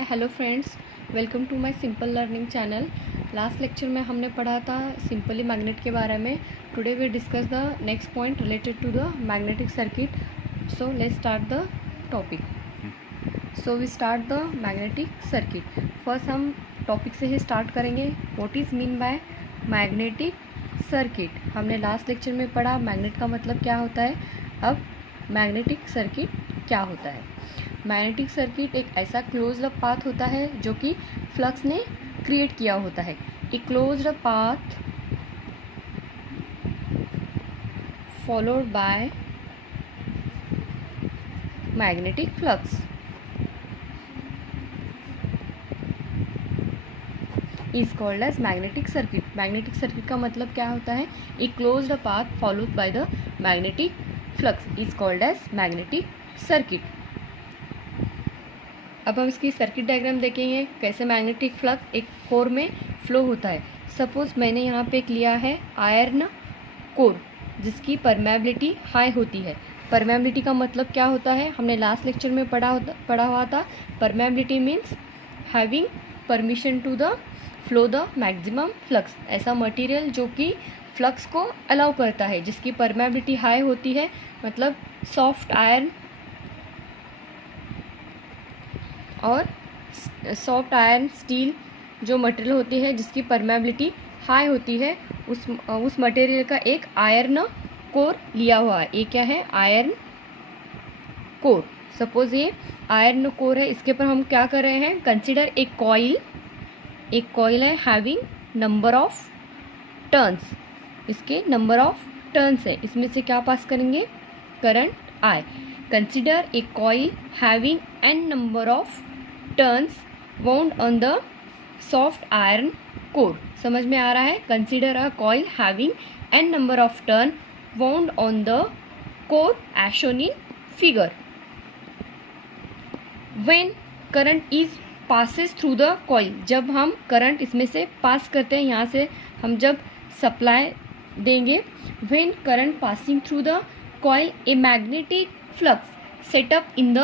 Hi hello friends, welcome to my simple learning channel. Last lecture में हमने पढ़ा था सिंपली मैग्नेट के बारे में। Today we discuss the next point related to the magnetic circuit. So let's start the topic. So we start the magnetic circuit. First हम topic से ही स्टार्ट करेंगे। What is mean by magnetic circuit. हमने last lecture में पढ़ा magnet का मतलब क्या होता है। अब मैग्नेटिक सर्किट क्या होता है। मैग्नेटिक सर्किट एक ऐसा क्लोज्ड पाथ होता है जो कि फ्लक्स ने क्रिएट किया होता है। A closed path followed by magnetic flux is called as magnetic circuit. Magnetic circuit का मतलब क्या होता है। A closed path followed by the magnetic flux is called as magnetic circuit. अब हम इसकी सर्किट डायग्राम देखेंगे कैसे मैग्नेटिक फ्लक्स एक कोर में फ्लो होता है। सपोज मैंने यहाँ पे एक लिया है आयरन कोर जिसकी परमेबिलिटी हाई होती है। परमेबिलिटी का मतलब क्या होता है, हमने लास्ट लेक्चर में पढ़ा हुआ था। Permeability means having permission to the flow the maximum flux. ऐसा मटेरियल जो कि फ्लक्स को अलाउ करता है, जिसकी परमेबिलिटी हाई होती है, मतलब सॉफ्ट आयरन और सॉफ्ट आयरन स्टील जो मटेरियल होती है जिसकी परमेबिलिटी हाई होती है, उस मटेरियल का एक आयरन कोर लिया हुआ है। ये क्या है, आयरन कोर। सपोज ये आयरन कोर है, इसके ऊपर हम क्या कर रहे हैं, कंसिडर एक कॉइल है हैविंग नंबर ऑफ टर्न्स। इसके नंबर ऑफ टर्न्स है, इसमें से क्या पास करेंगे, current I. Consider a coil having n number of turns wound on the soft iron core। समझ में आ रहा है। Consider a coil having n number of turn wound on the core as shown in figure। when current is passes through the coil, जब हम current इसमें से पास करते हैं, यहाँ से हम जब सप्लाई देंगे, when current passing through the coil a magnetic flux setup in the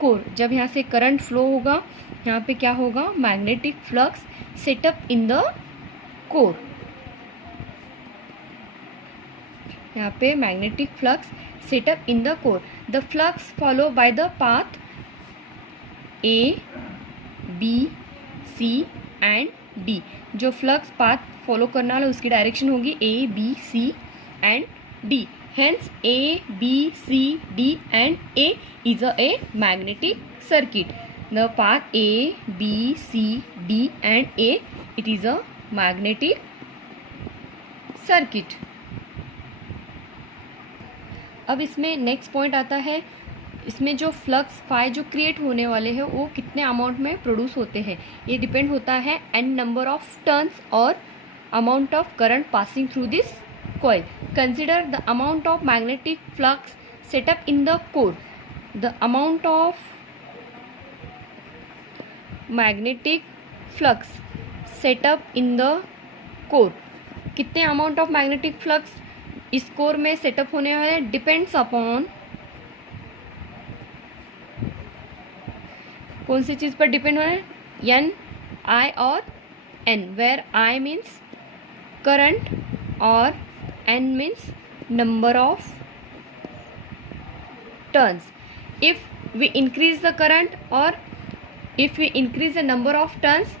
core. जब यहाँ से करंट फ्लो होगा, यहाँ पे क्या होगा, magnetic flux setup in the core. यहाँ पे magnetic flux setup in the core. The flux follow by the path A B C and D. जो फ्लक्स पाथ फॉलो करने वाला उसकी डायरेक्शन होगी A B C and D. Hence A, B, C, D and A is a magnetic circuit. The path A, B, C, D and A, it is a magnetic circuit. अब इसमें next point आता है, इसमें जो flux phi जो create होने वाले हैं वो कितने अमाउंट में प्रोड्यूस होते हैं। ये डिपेंड होता है n नंबर ऑफ टर्न्स और amount of current passing through this coil। Consider the amount of magnetic flux set up in the core। The amount of magnetic flux set up in the core, कितने amount of magnetic flux इस core में setup होने वाले depends upon कौन सी चीज़ पर depend हो रहा है, एन, आई और N, where I means current और n means number of turns। if we increase the current or if we increase the number of turns,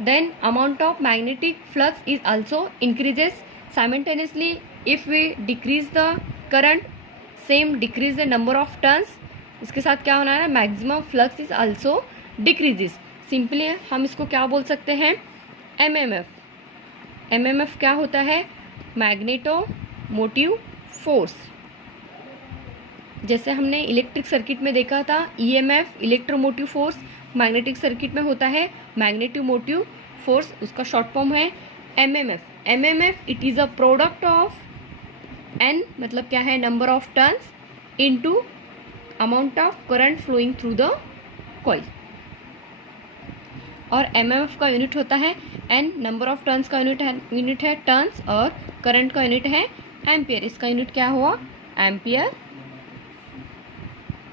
then amount of magnetic flux is also increases simultaneously। if we decrease the current, same decrease the number of turns, इसके साथ क्या होना है, maximum flux is also decreases। Simply हम इसको क्या बोल सकते हैं, MMF। MMF क्या होता है, मैग्नेटो मोटिव फोर्स। जैसे हमने इलेक्ट्रिक सर्किट में देखा था, EMF electromotive force magnetic circuit में होता है मैग्नेटिव मोटिव फोर्स, उसका शॉर्ट फॉर्म है MMF. MMF it is a product of N, मतलब क्या है, number of turns into amount of current flowing through the coil. और एमएमएफ का यूनिट होता है एन, नंबर ऑफ टर्न्स का यूनिट है टर्न्स और करंट का यूनिट है एम्पियर। इसका यूनिट क्या हुआ, एम्पियर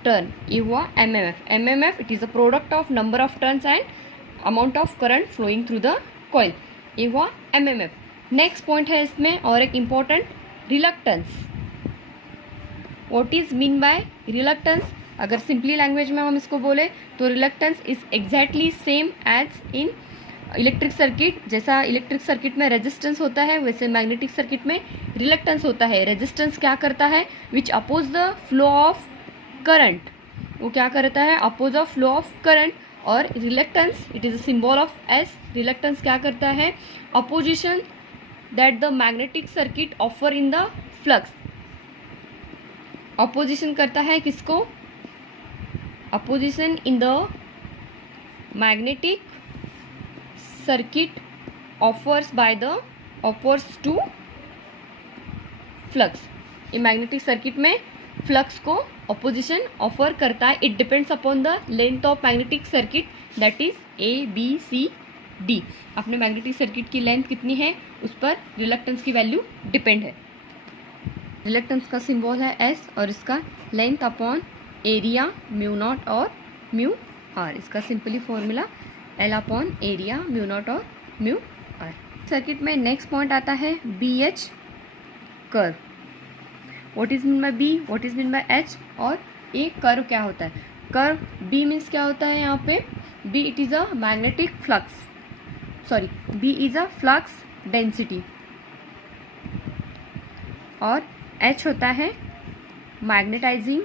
टर्न, ये हुआ MMF. MMF it is a product of number of turns and amount of current flowing through the coil. ये हुआ एमएमएफ. नेक्स्ट पॉइंट है इसमें और एक important, reluctance. What is mean by reluctance? अगर सिंपली लैंग्वेज में हम इसको बोले तो reluctance is exactly same as in electric circuit. जैसा इलेक्ट्रिक सर्किट में रेजिस्टेंस होता है वैसे मैग्नेटिक सर्किट में रिलक्टेंस होता है. रेजिस्टेंस क्या करता है? Which oppose the flow of current. वो क्या करता है? Oppose the flow of current. और reluctance it is a symbol of S. Reluctance क्या करता है? Opposition that the magnetic circuit offer in the flux. Opposition करता है किसको? Opposition in the magnetic circuit offers by the offers to flux. ये magnetic circuit में flux को opposition offer करता है. It depends upon the length of magnetic circuit that is ABCD. अपने magnetic circuit की लेंथ कितनी है उस पर रिलक्टेंस की वैल्यू डिपेंड है. रिलक्टेंस का सिंबल है S और इसका length upon area mu naught और म्यू आर. इसका simply formula L upon area mu naught और म्यू आर. सर्किट में नेक्स्ट पॉइंट आता है BH curve. What is mean bye B, what is mean bye H और ये curve क्या होता है? कर्व B मीन्स क्या होता है यहाँ पे? B it is a magnetic flux, sorry B is a flux density और H होता है मैग्नेटाइजिंग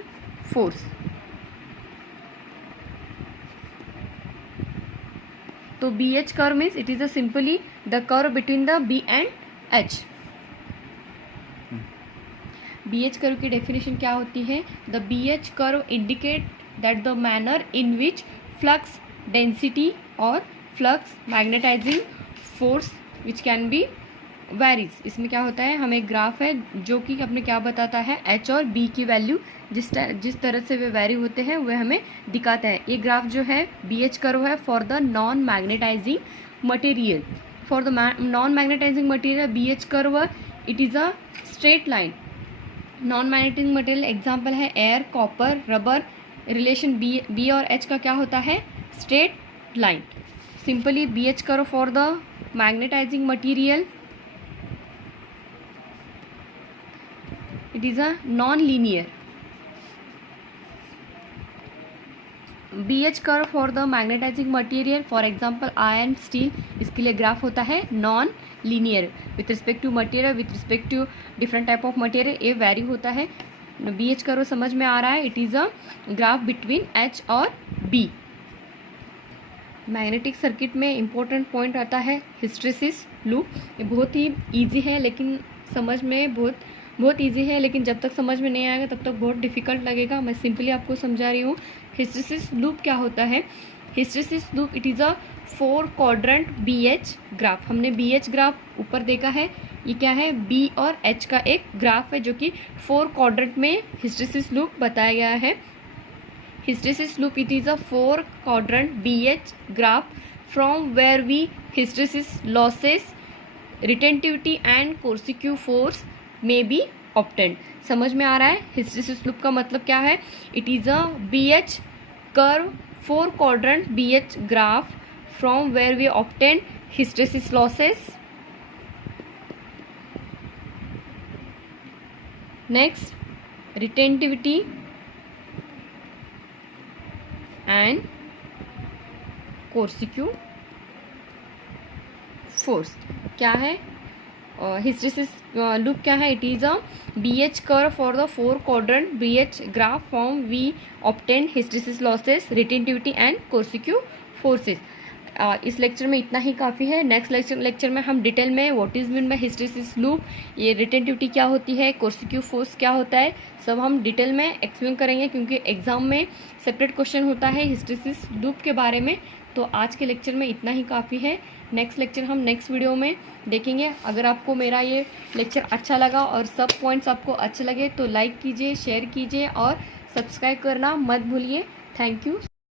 फोर्स. तो BH curve means it is a simply the curve between the B and H. BH curve की definition क्या होती है? The BH curve indicate that the manner in which flux density और flux magnetising force which can be varies. इसमें क्या होता है? हमें ग्राफ है जो कि अपने क्या बताता है? H और B की वैल्यू जिस तरह से वे वैरी होते हैं वह हमें दिखाता है. ये ग्राफ जो है BH कर्व है for the non magnetising material. For the non magnetising material BH curve it is a straight line. Non magnetising material example है air, copper, rubber. Relation B और H का क्या होता है? Straight line. Simply BH curve for the magnetising material it is a non-linear. BH curve for the magnetizing material for example iron, steel. इसके लिए graph होता है non linear with respect to material, with respect to different type of material. ये vary होता है. BH curve समझ में आ रहा है? It is a graph between H और B. मैग्नेटिक सर्किट में इम्पोर्टेंट पॉइंट आता है हिस्टेरेसिस लूप. ये बहुत ही ईजी है लेकिन समझ में बहुत ईजी है, लेकिन जब तक समझ में नहीं आएगा तब तक बहुत डिफिकल्ट लगेगा. मैं सिंपली आपको समझा रही हूँ. हिस्टेरेसिस लूप क्या होता है? Hysteresis loop it is a 4 quadrant BH graph. हमने BH ग्राफ ऊपर देखा है. ये क्या है? B और H का एक ग्राफ है जो कि 4 क्वाड्रेंट में हिस्टेरेसिस लूप बताया गया है. Hysteresis loop it is a 4 quadrant BH graph from where we hysteresis losses, retentivity and coercive force may be obtained. समझ में आ रहा है? हिस्टेरेसिस लूप का मतलब क्या है? It is a BH curve 4 quadrant BH graph from where we obtain hysteresis losses. Next retentivity and coercive force. क्या है हिस्टेरेसिस लूप? क्या है? It is a BH curve for the 4 quadrant BH graph from we obtain hysteresis losses, retentivity and coercive forces. इस lecture में इतना ही काफ़ी है. Next lecture में हम डिटेल में what is mean bye hysteresis loop, ये रिटेंटिविटी क्या होती है, कोर्सिक्यू फोर्स क्या होता है, सब हम डिटेल में एक्सप्लेन करेंगे क्योंकि एग्जाम में सेपरेट क्वेश्चन होता है हिस्टेरेसिस लूप के बारे में. तो आज के लेक्चर में इतना ही काफ़ी है. नेक्स्ट लेक्चर हम नेक्स्ट वीडियो में देखेंगे. अगर आपको मेरा ये लेक्चर अच्छा लगा और सब पॉइंट्स आपको अच्छे लगे तो लाइक कीजिए, शेयर कीजिए और सब्सक्राइब करना मत भूलिए. Thank you.